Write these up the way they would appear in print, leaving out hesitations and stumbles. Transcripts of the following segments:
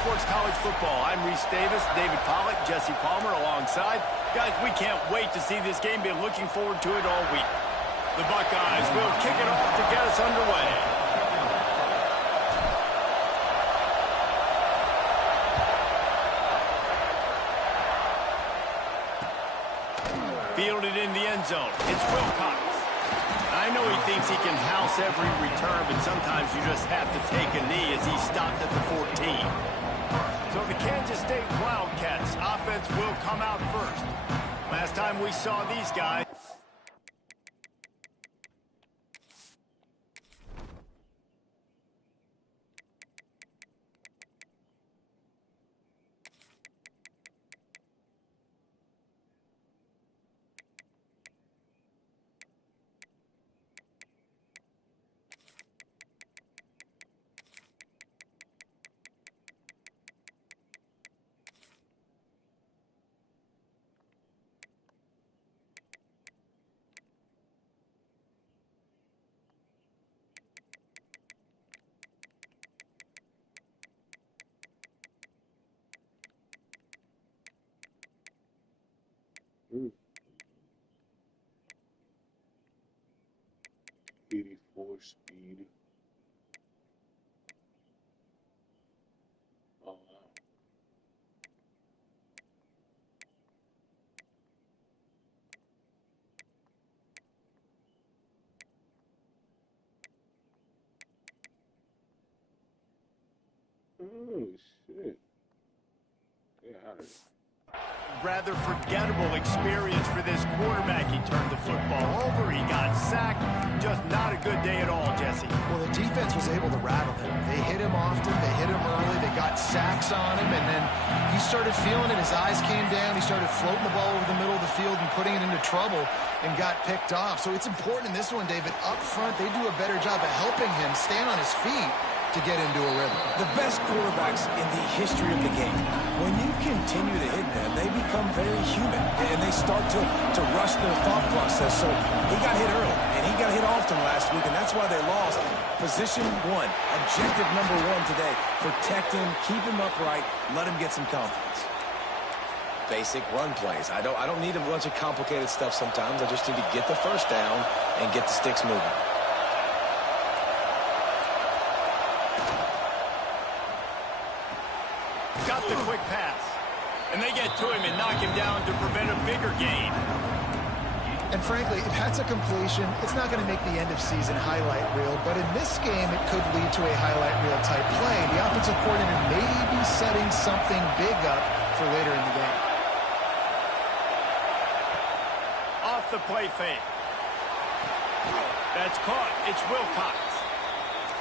Sports College Football. I'm Reese Davis, David Pollack, Jesse Palmer alongside. Guys, we can't wait to see this game. Been looking forward to it all week. The Buckeyes will kick it off to get us underway. Fielded in the end zone. It's Wilcox. I know he thinks he can house every return, but sometimes you just have to take a knee as he stopped at the 14. So the Kansas State Wildcats offense will come out first. Last time we saw these guys. Mm. 84 speed. Oh, wow. Oh, shit. Get out of here. Rather forgettable experience for this quarterback. He turned the football over. He got sacked. Just not a good day at all, Jesse. Well, the defense was able to rattle him. They hit him often. They hit him early. They got sacks on him, and then he started feeling it. His eyes came down. He started floating the ball over the middle of the field and putting it into trouble and got picked off. So it's important in this one, David. Up front, they do a better job of helping him stand on his feet to get into a rhythm. The best quarterbacks in the history of the game, when you continue to hit them, they become very human, and they start to rush their thought process. So he got hit early, and he got hit often last week, and that's why they lost. Position one, objective number one today, protect him, keep him upright, let him get some confidence. Basic run plays. I don't need a bunch of complicated stuff sometimes. I just need to get the first down and get the sticks moving. Got the quick pass. And they get to him and knock him down to prevent a bigger gain. And frankly, if that's a completion, it's not going to make the end-of-season highlight reel. But in this game, it could lead to a highlight reel type play. The offensive coordinator may be setting something big up for later in the game. Off the play fake. That's caught. It's Wilcox.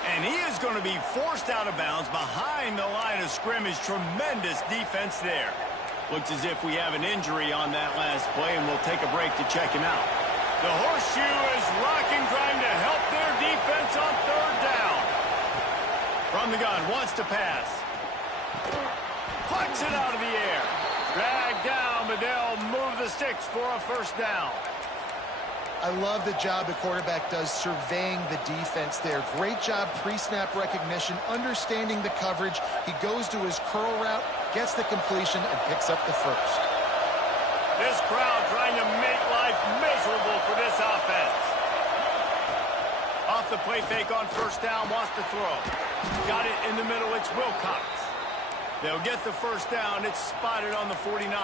And he is going to be forced out of bounds behind the line of scrimmage. Tremendous defense there. Looks as if we have an injury on that last play, and we'll take a break to check him out. The horseshoe is rocking, trying to help their defense on third down. From the gun, wants to pass. Plucks it out of the air. Dragged down, but they'll move the sticks for a first down. I love the job the quarterback does surveying the defense there. Great job pre-snap recognition, understanding the coverage. He goes to his curl route, gets the completion, and picks up the first. This crowd trying to make life miserable for this offense. Off the play fake on first down, wants to throw. Got it in the middle, it's Wilcox. They'll get the first down. It's spotted on the 49.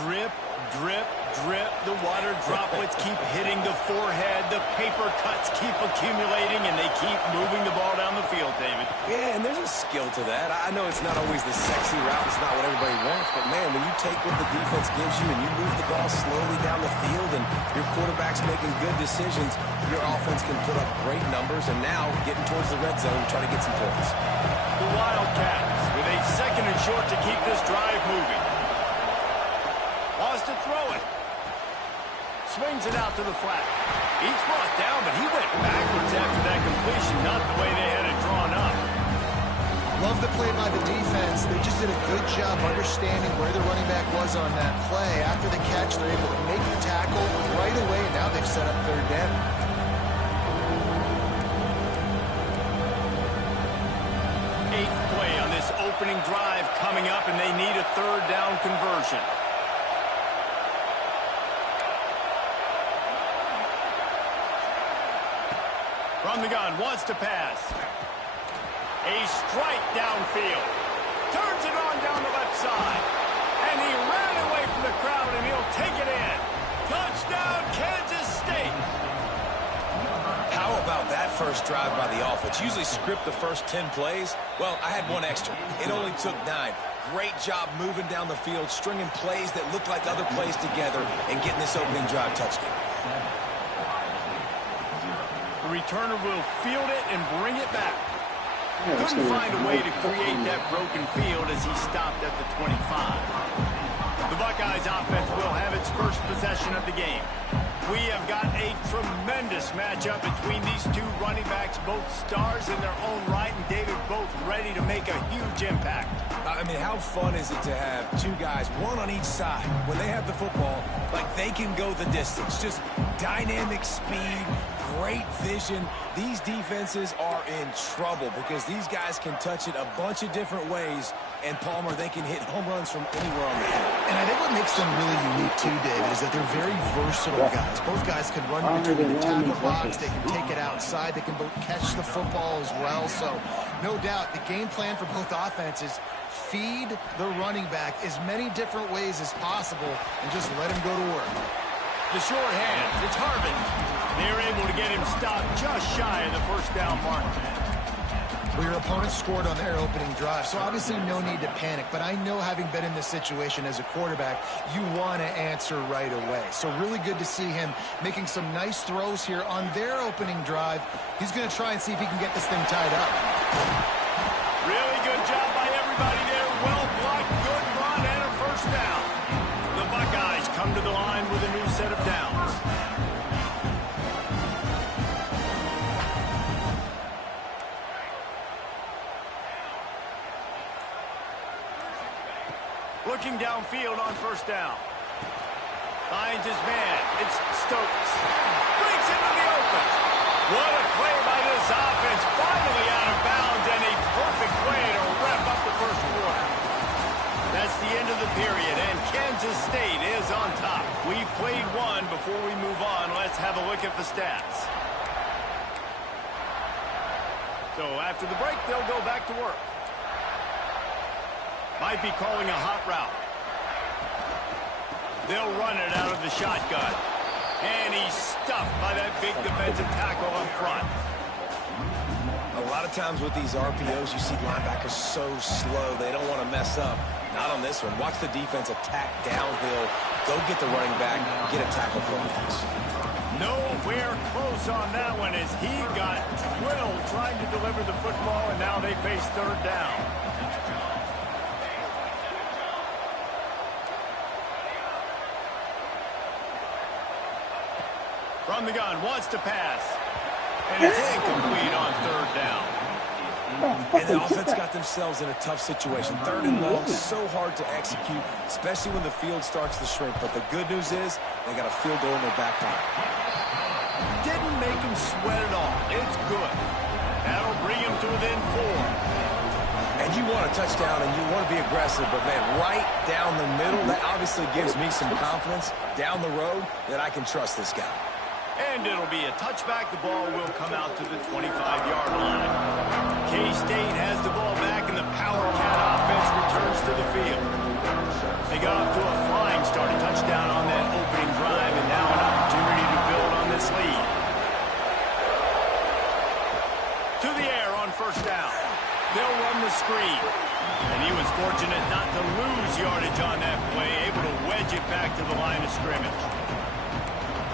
Drip, drip, drip. The water droplets keep hitting the forehead. The paper cuts keep accumulating, and they keep moving the ball down the field, David. Yeah, and there's a skill to that. I know it's not always the sexy route. It's not what everybody wants. But, man, when you take what the defense gives you and you move the ball slowly down the field and your quarterback's making good decisions, your offense can put up great numbers. And now getting towards the red zone, try to get some points. The Wildcats with a second and short to keep this drive moving. Wants to throw it. Swings it out to the flat. He's brought down, but he went backwards after that completion, not the way they had it drawn up. Love the play by the defense. They just did a good job understanding where the running back was on that play. After the catch, they're able to make the tackle right away, and now they've set up third down. Eighth play on this opening drive coming up, and they need a third down conversion. From the gun, wants to pass. A strike downfield. Turns it on down the left side. And he ran away from the crowd, and he'll take it in. Touchdown, Kansas State. How about that first drive by the offense? Usually script the first 10 plays. Well, I had one extra. It only took 9. Great job moving down the field, stringing plays that look like other plays together, and getting this opening drive touchdown. The returner will field it and bring it back. Couldn't find a way to create that broken field as he stopped at the 25. The Buckeyes offense will have its first possession of the game. We have got a tremendous matchup between these two running backs, both stars in their own right, and David, both ready to make a huge impact. I mean, how fun is it to have two guys, one on each side, when they have the football, like they can go the distance. Just dynamic speed, great vision. These defenses are in trouble because these guys can touch it a bunch of different ways, and Palmer, they can hit home runs from anywhere on the field. And I think what makes them really unique too, David, is that they're very versatile guys. Both guys can run between the tackle box. They can take it outside. They can both catch the football as well. So, no doubt, the game plan for both offenses, feed the running back as many different ways as possible and just let him go to work. The short hand, it's Harvin. They're able to get him stopped just shy of the first down mark. Well, your opponent scored on their opening drive, so obviously no need to panic. But I know, having been in this situation as a quarterback, you want to answer right away. So really good to see him making some nice throws here on their opening drive. He's going to try and see if he can get this thing tied up. Really good job by everybody there. Well blocked, good run, and a first down. The Buckeyes come to the line with a new set of downs. Looking downfield on first down. Finds his man. It's Stokes. Brings him to the open. What a play by this offense. Finally out of bounds, and a perfect way to wrap up the first quarter. That's the end of the period, and Kansas State is on top. We've played one. Before we move on, let's have a look at the stats. So after the break, they'll go back to work. Might be calling a hot route. They'll run it out of the shotgun. And he's stuffed by that big defensive tackle up front. A lot of times with these RPOs, you see linebackers so slow, they don't want to mess up. Not on this one. Watch the defense attack downhill, go get the running back, get a tackle for next. Nowhere close on that one as he got drilled trying to deliver the football, and now they face third down. From the gun, wants to pass. And it's incomplete on third down. And the offense got themselves in a tough situation. Third and long, so hard to execute, especially when the field starts to shrink. But the good news is they got a field goal in their back pocket. Didn't make him sweat at all. It's good. That'll bring him to within 4. And you want a touchdown and you want to be aggressive, but, man, right down the middle, that obviously gives me some confidence down the road that I can trust this guy. And it'll be a touchback. The ball will come out to the 25-yard line. K-State has the ball back, and the Power Cat offense returns to the field. They got off to a flying start, a touchdown on that opening drive, and now an opportunity to build on this lead. To the air on first down. They'll run the screen. And he was fortunate not to lose yardage on that play, able to wedge it back to the line of scrimmage.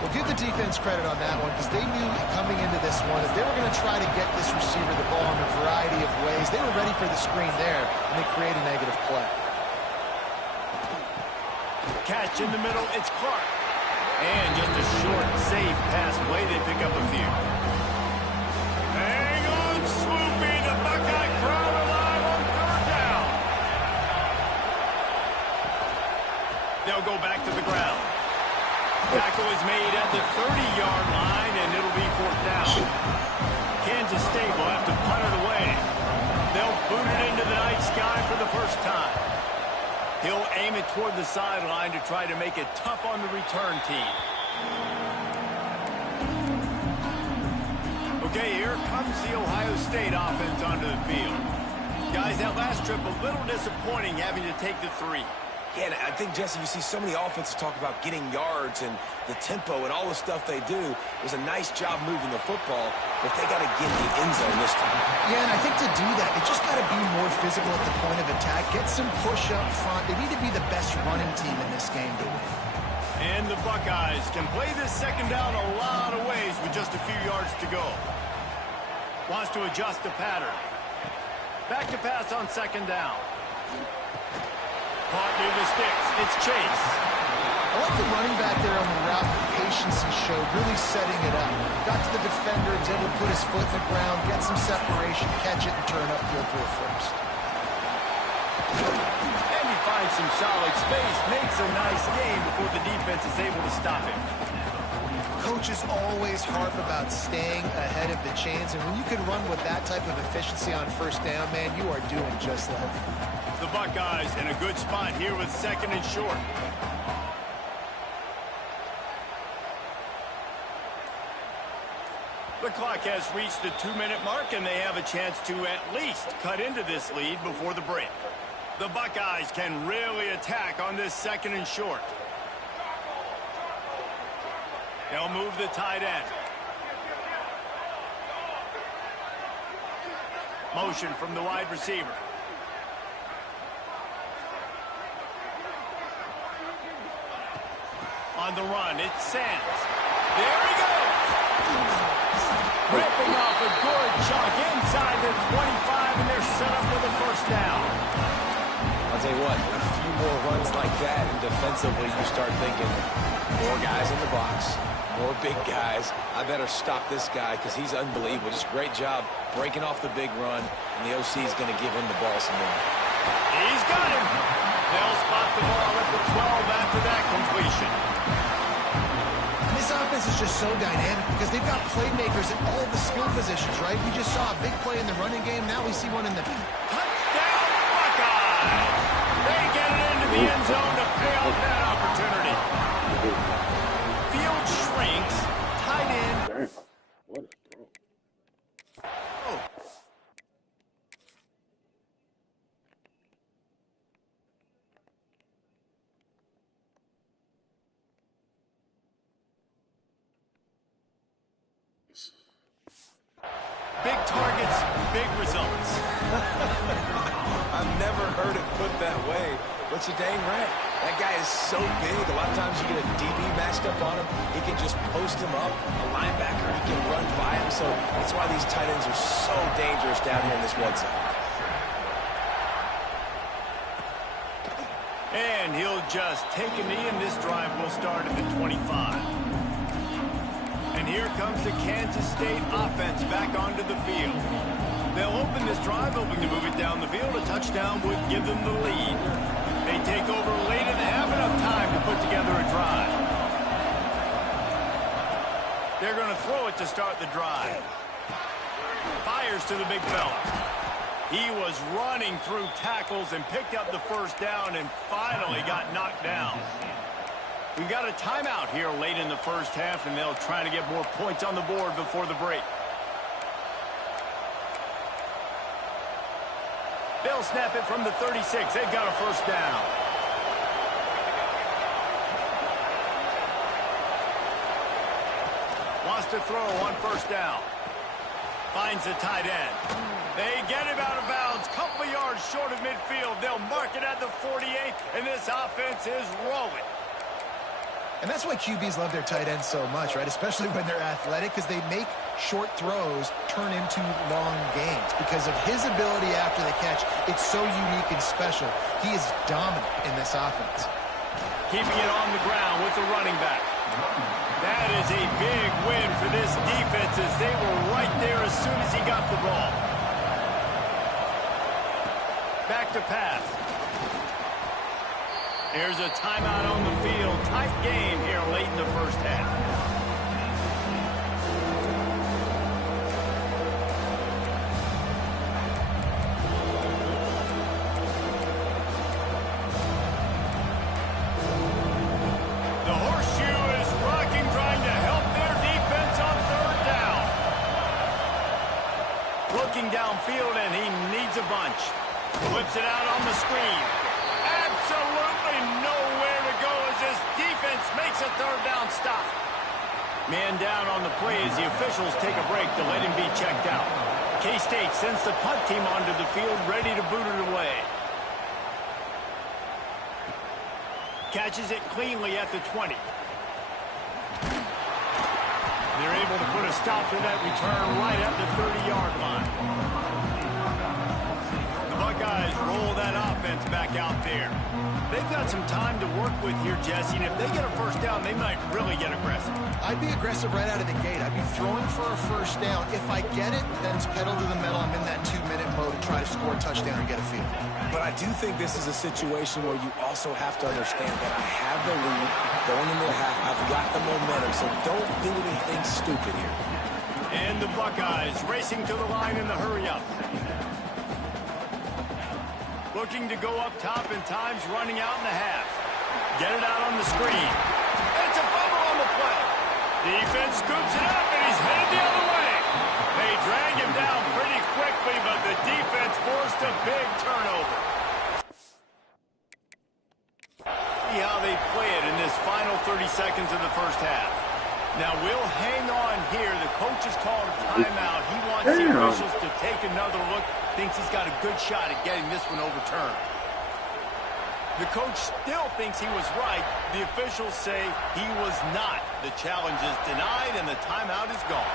Well, give the defense credit on that one because they knew coming into this one that they were going to try to get this receiver the ball in a variety of ways. They were ready for the screen there, and they create a negative play. Catch in the middle, it's Clark. And just a short, safe pass play, they pick up a few. Hang on, Swoopy, the Buckeye crowd alive on third down. They'll go back to the ground. Tackle is made at the 30-yard line, and it'll be fourth down. Kansas State will have to punt it away. They'll boot it into the night sky for the first time. He'll aim it toward the sideline to try to make it tough on the return team. Okay, here comes the Ohio State offense onto the field. Guys, that last trip a little disappointing having to take the 3. Yeah, and I think, Jesse, you see so many offenses talk about getting yards and the tempo and all the stuff they do. It was a nice job moving the football, but they got to get in the end zone this time. Yeah, and I think to do that, they just got to be more physical at the point of attack, get some push up front. They need to be the best running team in this game to win. And the Buckeyes can play this second down a lot of ways with just a few yards to go. Wants to adjust the pattern. Back to pass on second down. Caught near the sticks. It's Chase. I like the running back there on the route, the patience he showed, really setting it up. Got to the defender, was able to put his foot in the ground, get some separation, catch it, and turn upfield for a first. And he finds some solid space, makes a nice gain before the defense is able to stop him. Coaches always harp about staying ahead of the chains, and when you can run with that type of efficiency on first down, man, you are doing just that. The Buckeyes in a good spot here with second and short. The clock has reached the 2-minute mark, and they have a chance to at least cut into this lead before the break. The Buckeyes can really attack on this second and short. They'll move the tight end. Motion from the wide receiver. On the run, it's Sands. There he goes! Ripping off a good chunk inside the 25, and they're set up with a first down. I'll tell you what, a few more runs like that, and defensively you start thinking, more guys in the box, more big guys. I better stop this guy because he's unbelievable. Just great job breaking off the big run, and the OC is going to give him the ball some more. He's got him. They'll spot the ball at the 12 after that completion. This offense is just so dynamic because they've got playmakers at all the skill positions, right? We just saw a big play in the running game. Now we see one in the... Touchdown, Buckeyes! They get it into the end zone to pay off that opportunity. Field shrinks. Tight end. Damn. What a throw. Oh. Big targets, big results. I've never heard it put that way, but you're dang right. That guy is so big. A lot of times you get a DB matched up on him. He can just post him up. A linebacker, he can run by him. So that's why these tight ends are so dangerous down here in this red zone. And he'll just take a knee, and this drive will start at the 25. And here comes the Kansas State offense back onto the field. They'll open this drive, hoping to move it down the field. A touchdown would give them the lead. They take over late and have enough time to put together a drive. They're going to throw it to start the drive. Fires to the big fella. He was running through tackles and picked up the first down and finally got knocked down. We've got a timeout here late in the first half, and they'll try to get more points on the board before the break. They'll snap it from the 36. They've got a first down. Wants to throw on first down. Finds the tight end. They get him out of bounds. Couple of yards short of midfield. They'll mark it at the 48, and this offense is rolling. And that's why QBs love their tight ends so much, right? Especially when they're athletic, because they make short throws turn into long gains. Because of his ability after the catch, it's so unique and special. He is dominant in this offense. Keeping it on the ground with the running back. That is a big win for this defense as they were right there as soon as he got the ball. Back to pass. There's a timeout on the field. Tight game here late in the first half. field, and he needs a bunch. Flips it out on the screen. Absolutely nowhere to go as this defense makes a third down stop. Man down on the play as the officials take a break to let him be checked out. K-State sends the punt team onto the field, ready to boot it away. Catches it cleanly at the 20. They're able to put a stop to that return right at the 30-yard line. The Buckeyes roll that offense back out there. They've got some time to work with here, Jesse, and if they get a first down, they might really get aggressive. I'd be aggressive right out of the gate. I'd be throwing for a first down. If I get it, then it's pedal to the metal. I'm in that 2-minute mode to try to score a touchdown or get a field. But I do think this is a situation where you also have to understand that I have the lead going into the half. I've got the momentum, so don't do anything stupid here. And the Buckeyes racing to the line in the hurry-up. Looking to go up top, and time's running out in the half. Get it out on the screen. It's a fumble on the play. Defense scoops it up, and he's headed the other way. They drag him down pretty quickly, but the defense forced a big turnover. See how they play it in this final 30 seconds of the first half. Now, we'll hang on here. The coach has called a timeout. He wants the officials to take another look. Thinks he's got a good shot at getting this one overturned. The coach still thinks he was right. The officials say he was not. The challenge is denied, and the timeout is gone.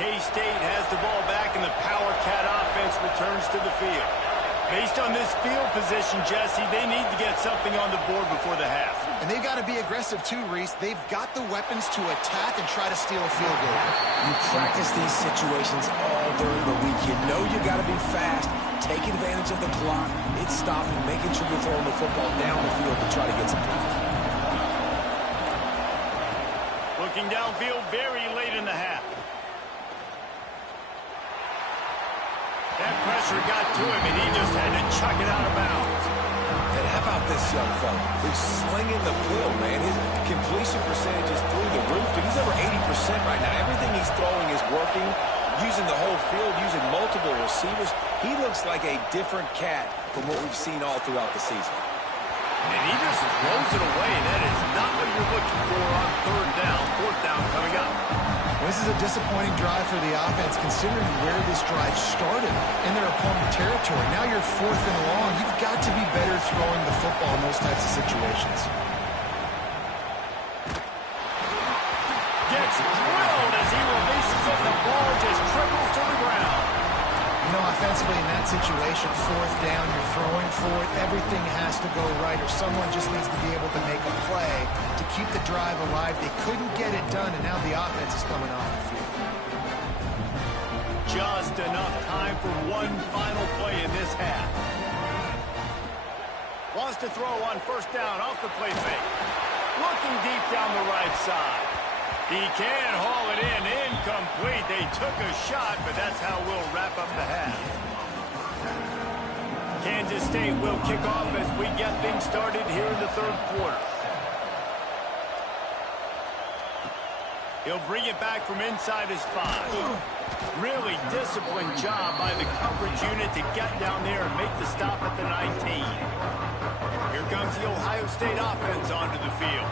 K-State has the ball back, and the Power Cat offense returns to the field. Based on this field position, Jesse, they need to get something on the board before the half. And they've got to be aggressive too, Reese. They've got the weapons to attack and try to steal a field goal. You practice these situations all during the week. You know you got to be fast, take advantage of the clock, it's stopping, making sure you're throwing the football down the field to try to get some points. Looking downfield very late in the half. That pressure got to him, and he just had to chuck it out of bounds. And how about this young fella who's slinging the pill, man? His completion percentage is through the roof. Dude, he's over 80% right now. Everything he's throwing is working, using the whole field, using multiple receivers. He looks like a different cat from what we've seen all throughout the season. And he just throws it away. That is not what you're looking for on third down. Fourth down coming up. This is a disappointing drive for the offense, considering where this drive started in their opponent territory. Now you're fourth and long. You've got to be better throwing the football in those types of situations. Gets drilled as he releases it. The ball just triples to the ground. You know, offensively in that situation, fourth down, you're throwing for it. Everything has to go right, or someone just needs to be able to make a play to keep the drive alive. They couldn't get it done, and now the offense is coming off the field. Just enough time for one final play in this half. Wants to throw on first down off the play fake. Looking deep down the right side. He can haul it in. Incomplete. They took a shot, but that's how we'll wrap up the half. Kansas State will kick off as we get things started here in the third quarter. He'll bring it back from inside his 5. Really disciplined job by the coverage unit to get down there and make the stop at the 19. Here comes the Ohio State offense onto the field.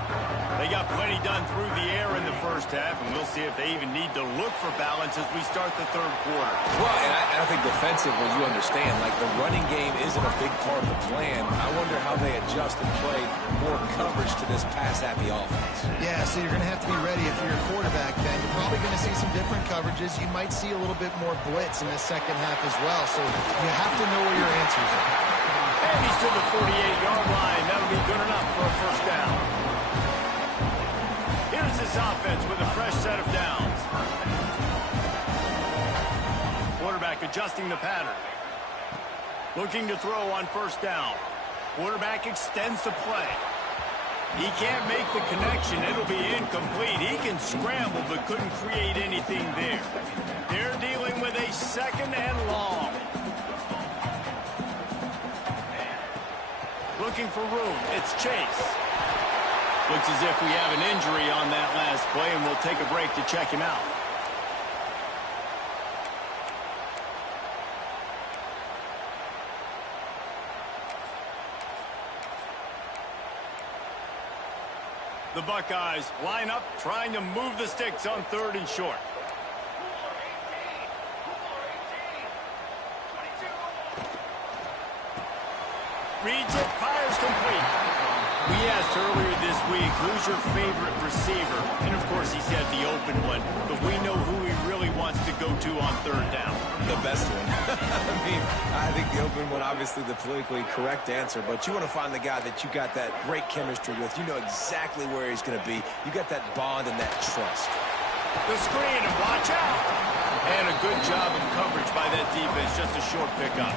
They got plenty done through the air in the first half, and we'll see if they even need to look for balance as we start the third quarter. Well, and I think defensively, you understand, like the running game isn't a big part of the plan. I wonder how they adjust and play more coverage to this pass-happy offense. Yeah, so you're going to have to be ready if you're a quarterback then. You're probably going to see some different coverages. You might see a little bit more blitz in the second half as well, so you have to know where your answers are. And he's to the 48-yard line. That'll be good enough for a first down. Here's this offense with a fresh set of downs. Quarterback adjusting the pattern. Looking to throw on first down. Quarterback extends the play. He can't make the connection. It'll be incomplete. He can scramble, but couldn't create anything there. They're dealing with a second and long. Looking for room. It's Chase. Looks as if we have an injury on that last play, and we'll take a break to check him out. The Buckeyes line up, trying to move the sticks on 3rd and short. Reads it, fires complete. We asked earlier this week, who's your favorite receiver? And, of course, he said the open one, but we know who he really wants to go to on 3rd down. The best one. I think the open one, obviously the politically correct answer, but you want to find the guy that you got that great chemistry with. You know exactly where he's going to be. You got that bond and that trust. The screen, and watch out. And a good job of coverage by that defense, just a short pickup.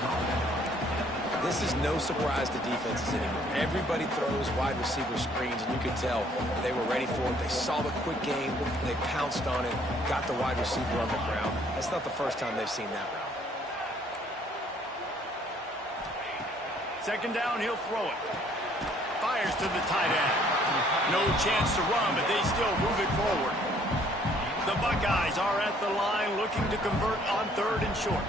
This is no surprise to defenses anymore. Everybody throws wide receiver screens, and you can tell they were ready for it. They saw the quick game. They pounced on it, got the wide receiver on the ground. That's not the first time they've seen that route. 2nd down, he'll throw it. Fires to the tight end. No chance to run, but they still move it forward. The Buckeyes are at the line looking to convert on 3rd and short.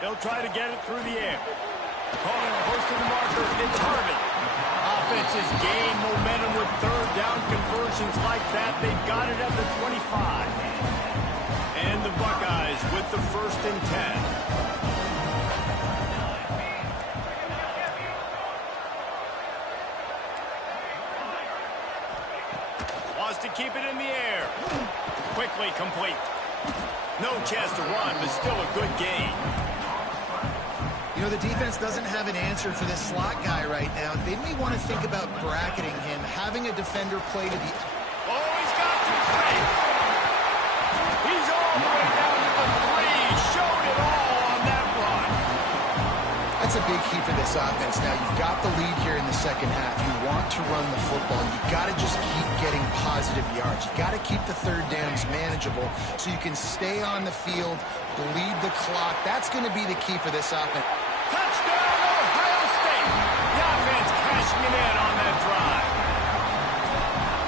They'll try to get it through the air. Close to the marker. It's Harvin. Offenses gain momentum with 3rd down conversions like that. They've got it at the 25. And the Buckeyes with the 1st and 10. Wants to keep it in the air. Quickly complete. No chance to run, but still a good gain. You know, the defense doesn't have an answer for this slot guy right now. They may want to think about bracketing him, having a defender play to the... Oh, he's got some space. He's all the way down to the 3. Showed it all on that run. That's a big key for this offense. Now, you've got the lead here in the 2nd half. You want to run the football. You got to just keep getting positive yards. You got to keep the 3rd downs manageable so you can stay on the field, bleed the clock. That's going to be the key for this offense. Touchdown, Ohio State. The offense cashing it in on that drive.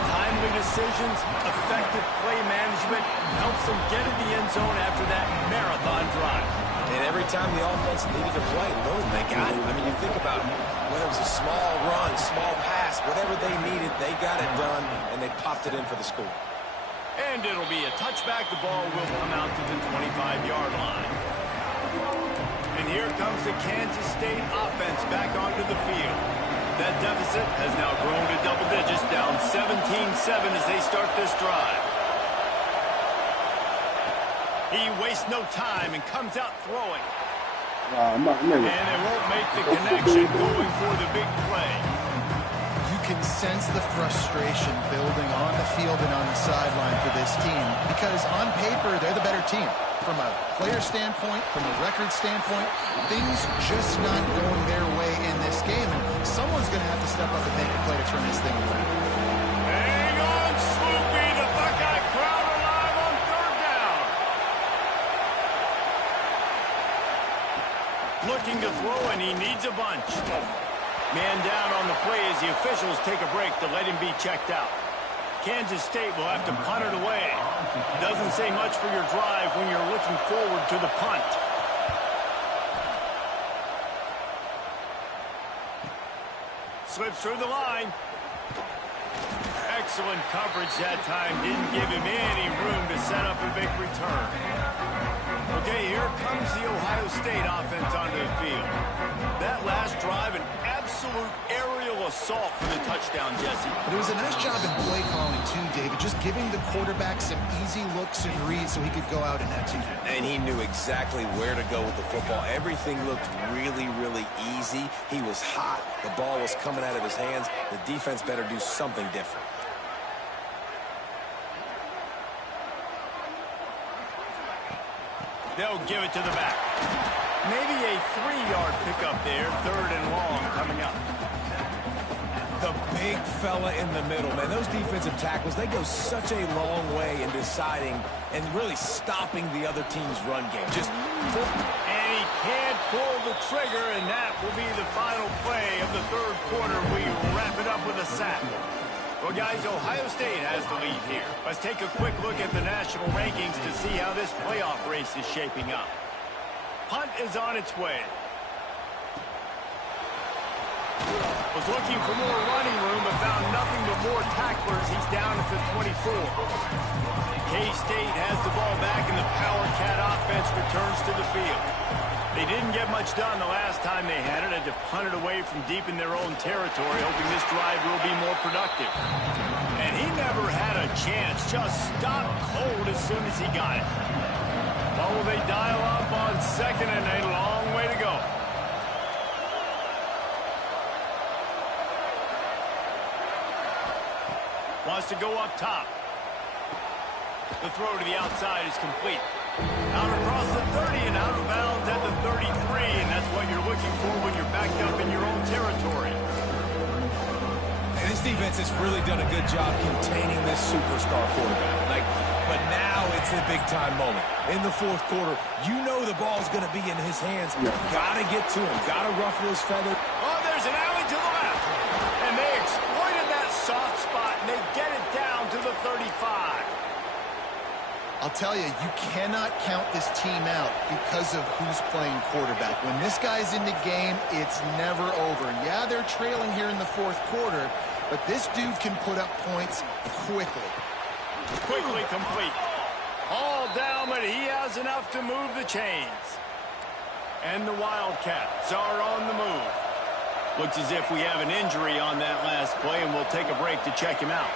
Timely decisions, effective play management helps them get in the end zone after that marathon drive. And every time the offense needed to play, boom, they got it. I mean, you think about it. Whether it was a small run, small pass, whatever they needed, they got it done, and they popped it in for the score. And it'll be a touchback. The ball will come out to the 25-yard line. And here comes the Kansas State offense back onto the field. That deficit has now grown to double digits, down 17-7 as they start this drive. He wastes no time and comes out throwing. And they won't make the connection going for the big play. You can sense the frustration building on the field and on the sideline for this team because on paper, they're the better team. From a player standpoint, from a record standpoint, things just not going their way in this game. And someone's going to have to step up and make a play to turn this thing around. Hang on, Sloopy. The Buckeye crowd alive on 3rd down. Looking to throw, and he needs a bunch. Man down on the play as the officials take a break to let him be checked out. Kansas State will have to punt it away. Doesn't say much for your drive when you're looking forward to the punt. Slips through the line. Excellent coverage that time. Didn't give him any room to set up a big return. Okay, here comes the Ohio State offense onto the field. That last drive, an absolute aerial assault for the touchdown, Jesse. But it was a nice job in play calling, too, David, just giving the quarterback some easy looks and reads so he could go out and execute. And he knew exactly where to go with the football. Everything looked really, really easy. He was hot. The ball was coming out of his hands. The defense better do something different. They'll give it to the back. Maybe a 3-yard pickup there. 3rd and long coming up. The big fella in the middle, man. Those defensive tackles, they go such a long way in deciding and really stopping the other team's run game. And he can't pull the trigger, and that will be the final play of the 3rd quarter. We wrap it up with a sack. Well, guys, Ohio State has the lead here. Let's take a quick look at the national rankings to see how this playoff race is shaping up. Punt is on its way. Was looking for more running room, but found nothing but more tacklers. He's down at the 24. K-State has the ball back, and the Power Cat offense returns to the field. They didn't get much done the last time they had it. Had to punt it away from deep in their own territory, hoping this drive will be more productive. And he never had a chance. Just stopped cold as soon as he got it. Well, will they dial up on second and a long way to go? Wants to go up top. The throw to the outside is complete. Out across the 30 and out of bounds at the 33, and that's what you're looking for when you're backed up in your own territory. And this defense has really done a good job containing this superstar quarterback. But now it's a big-time moment. In the fourth quarter, you know the ball's going to be in his hands. Got to get to him. Got to ruffle his feather. Oh, there's an alley to the left. And they exploited that soft spot, and they get it down to the 35. I'll tell you, you cannot count this team out because of who's playing quarterback. When this guy's in the game, it's never over. Yeah, they're trailing here in the fourth quarter, but this dude can put up points quickly. Quickly complete. All down, but he has enough to move the chains. And the Wildcats are on the move. Looks as if we have an injury on that last play, and we'll take a break to check him out.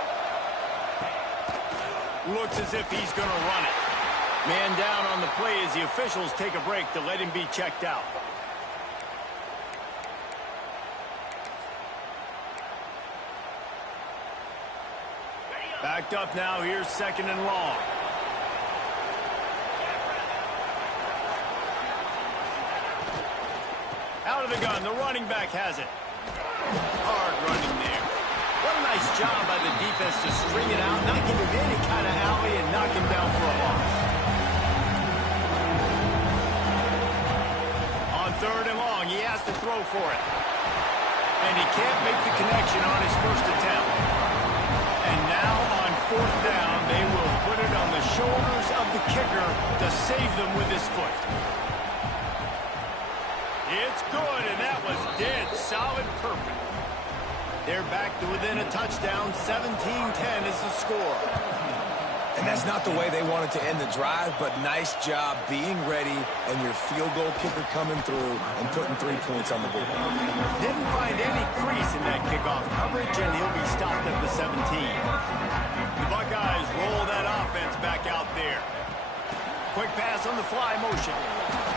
Looks as if he's going to run it. Man down on the play as the officials take a break to let him be checked out. Backed up now. Here's second and long. Out of the gun. The running back has it. Hard running there. What a nice job by the defense to string it out, not give him any kind of alley, and knock him down for a loss. On third and long, he has to throw for it. And he can't make the connection on his first attempt. And now on fourth down, they will put it on the shoulders of the kicker to save them with his foot. It's good, and that was dead solid perfect. They're back to within a touchdown. 17-10 is the score. And that's not the way they wanted to end the drive, but nice job being ready and your field goal kicker coming through and putting 3 points on the board. Didn't find any crease in that kickoff coverage, and he'll be stopped at the 17. The Buckeyes roll that offense back out there. Quick pass on the fly motion.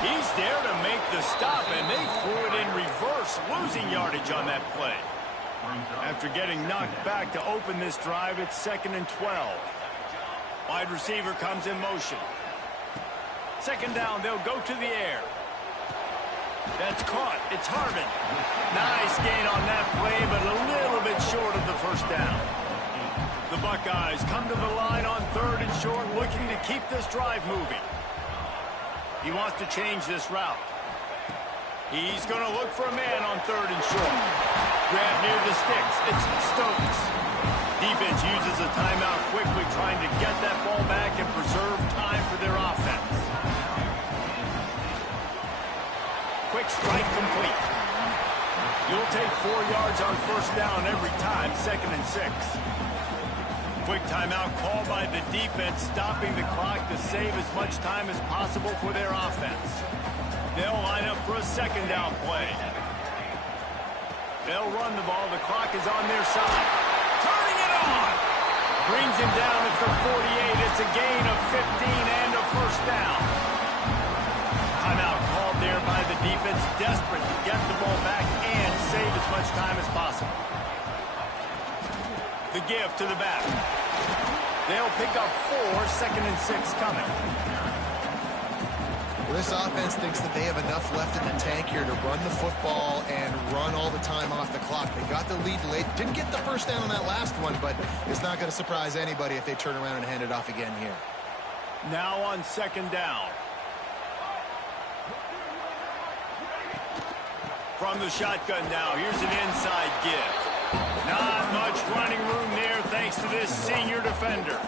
He's there to make the stop, and they threw it in reverse, losing yardage on that play. After getting knocked back to open this drive, it's 2nd and 12. Wide receiver comes in motion. Second down, they'll go to the air. That's caught. It's Harvin. Nice gain on that play, but a little bit short of the first down. The Buckeyes come to the line on third and short, looking to keep this drive moving. He wants to change this route. He's going to look for a man on third and short. Grab near the sticks. It's Stokes. Defense uses a timeout quickly, trying to get that ball back and preserve time for their offense. Quick strike complete. You'll take 4 yards on first down every time, 2nd and 6. Quick timeout called by the defense, stopping the clock to save as much time as possible for their offense. They'll line up for a second down play. They'll run the ball. The clock is on their side. Turning it on. Brings him down at the 48. It's a gain of 15 and a first down. Timeout called there by the defense, desperate to get the ball back and save as much time as possible. The give to the back. They'll pick up 4, 2nd and 6 coming. Well, this offense thinks that they have enough left in the tank here to run the football and run all the time off the clock. They got the lead late. Didn't get the first down on that last one, but it's not going to surprise anybody if they turn around and hand it off again here. Now on second down. From the shotgun now, here's an inside give. Not much running room there thanks to this senior defender.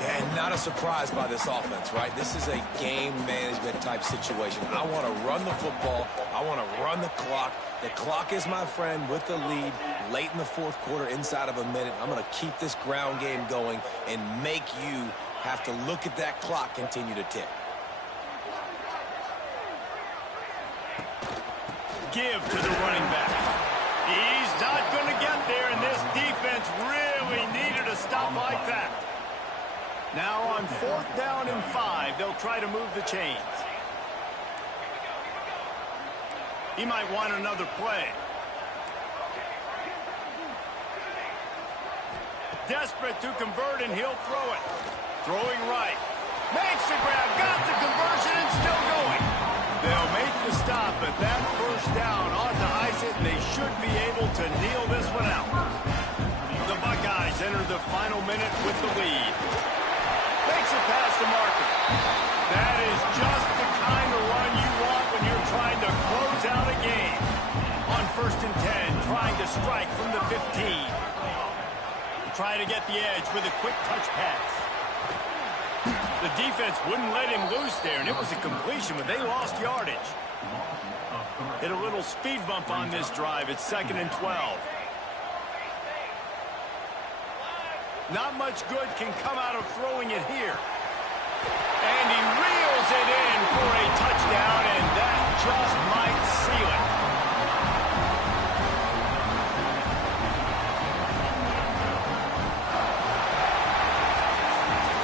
And not a surprise by this offense, right? This is a game management type situation. I want to run the football. I want to run the clock. The clock is my friend with the lead late in the fourth quarter, inside of a minute. I'm going to keep this ground game going and make you have to look at that clock continue to tick. Give to the running back. He's not going to get there, and this defense really needed a stop like that. Now on 4th down and 5, they'll try to move the chains. He might want another play. Desperate to convert, and he'll throw it. Throwing right. Makes the grab, got the conversion, and still going. They'll make the stop, but that first down ought to ice it, and they should be able to kneel this one out. The Buckeyes enter the final minute with the lead. Makes it past the marker. That is just the kind of run you want when you're trying to close out a game. On 1st and 10, trying to strike from the 15. Trying to get the edge with a quick touch pass. The defense wouldn't let him loose there, and it was a completion, but they lost yardage. Hit a little speed bump on this drive. It's 2nd and 12. Not much good can come out of throwing it here. And he reels it in for a touchdown, and that just might seal it.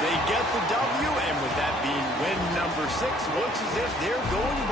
They get the W, and with that being win number 6, looks as if they're going